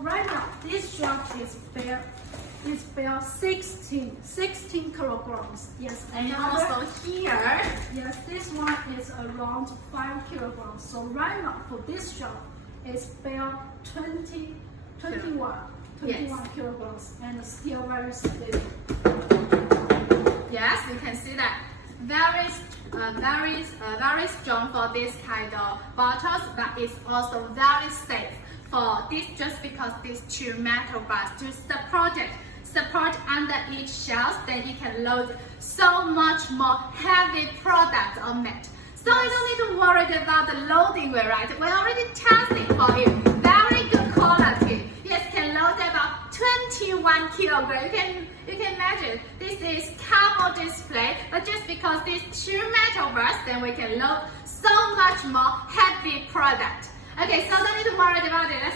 right now, this job is bear 16 kilograms. Yes, And another, also here, yes, this one is around 5 kilograms. So right now for this job, it's bear 21 Yes. kilograms and still very steady. yes, you can see that very strong for this kind of bottles, but it's also very safe for this, just because these two metal bars to support under each shelf, then you can load so much more heavy product on it. So you don't need to worry about the loading weight, right? We already tested for you. Very good quality. Yes, can load about 21 kilograms. You can imagine this is carbon display, but just because these two metal bars, then we can load so much more heavy product. Okay, so don't need to worry about it.